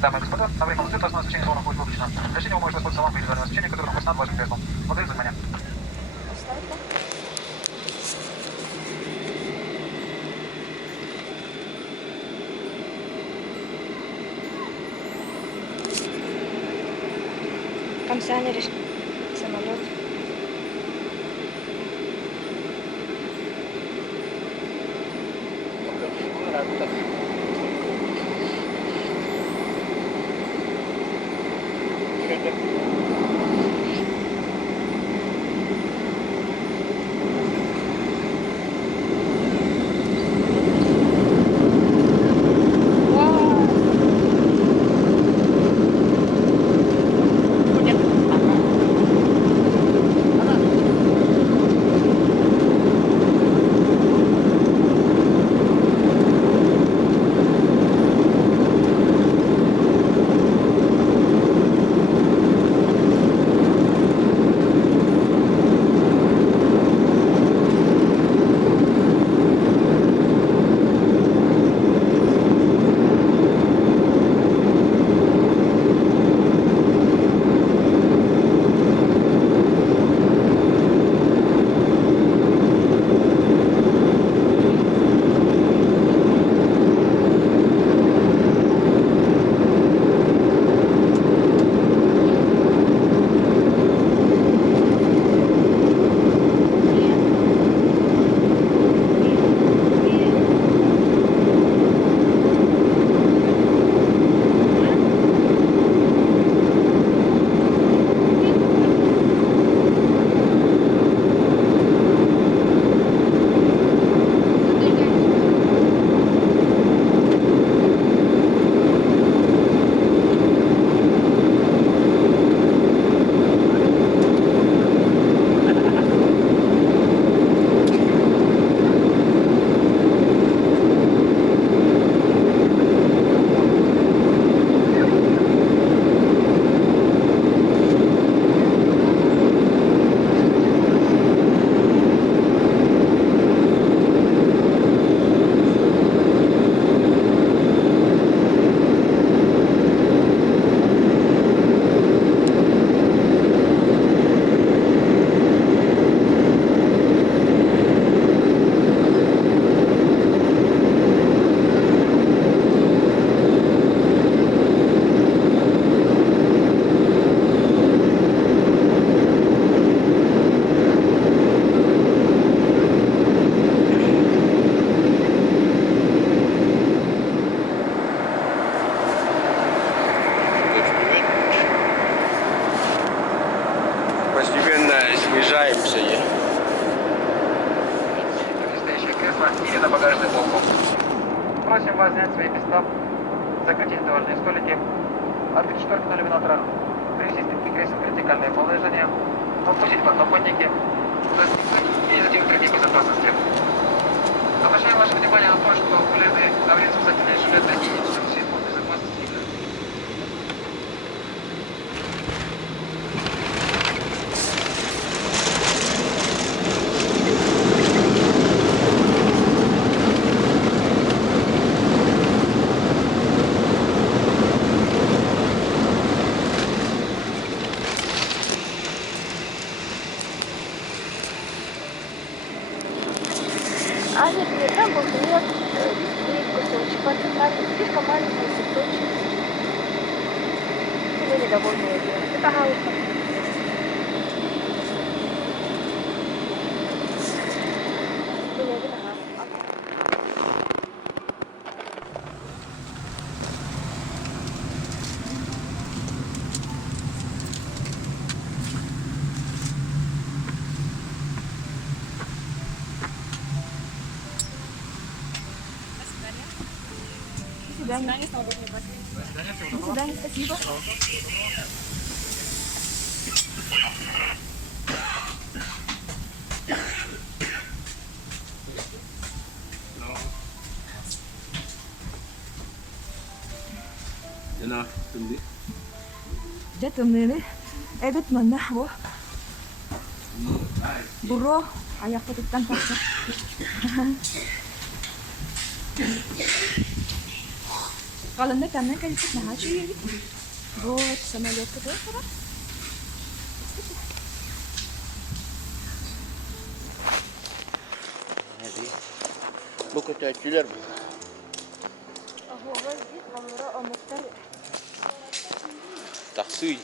Дамы и господа, на время взлета основное освещение салона будет выключено. Для синего может воспользоваться лампой индивидуального освещения, которая находится над вашим креслом. Благодарю за внимание. Кондиционер, самолет. снижаемся. Стоящее кресло или на багажный полку. Просим вас занять свои места, закрыть индивидуальные столики, открыть шторки на иллюминаторах, привести спинки кресел в вертикальное положение, Опустить поднопотники. Достигнуть и затем тройник безопасности. Обращаем ваше внимание на то, что пуляны аварийно-спасательные жилеты и систему безопасности. А нет, там был хлеб, кусочек, слишком маленький кусочек. Были недовольны этим. Это галка. Были один галка. До свидания. До свидания, спасибо. Rất tùm nè đấy. Em biết mình đó, bố. Buro, ayah aku tekan paksa. Kalau enggak karena kan ikut nah cuy. Вот самолет kedua. Bu kötücüler mi? هو وزير امرأة مختلفة. Taksi.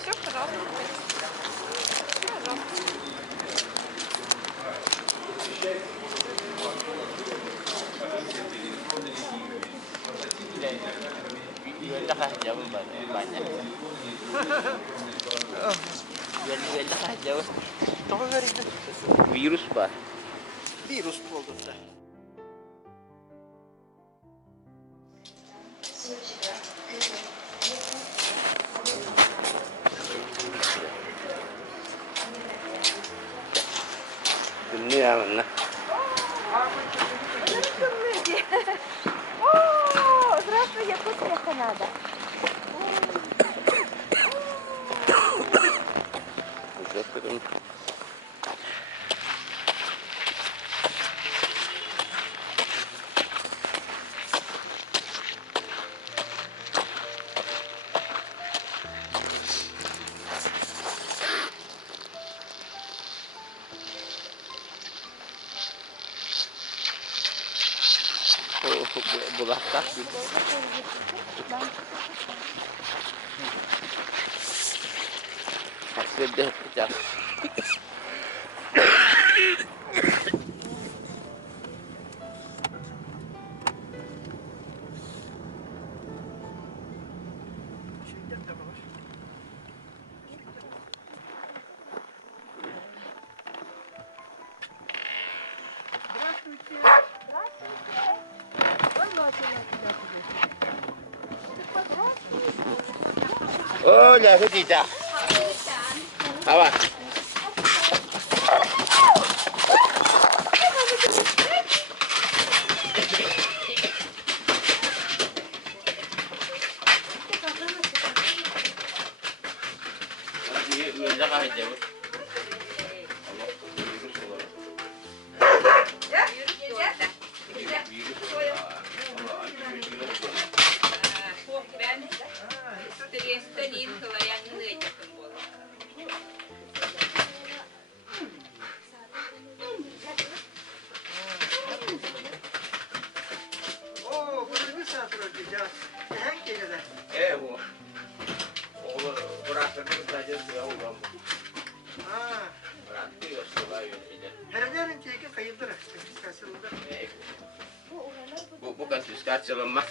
Все, пожалуйста. Jual jauh banyak. Jual jauh. Virus var. Virus bulduk da. Ini ya mana? О, здравствуй, я тут надо. Здравствуйте. Bola takip. Aslında yapacağız. Hola, Petita. Abajo. Öyle kahve bu. Allah virüs olarak. Ben stresten yıkılayan neydim bu? Oo, bunu bir saat öldüreceğiz. Hangi gecede? Bu. Oğlu bıraktırdı sadece sıra ulan bu. Ha, Bıraktı yosluğa yönüyle. herelerin teki kayıldır. Kasıldı. Bu kan kaçılmaz.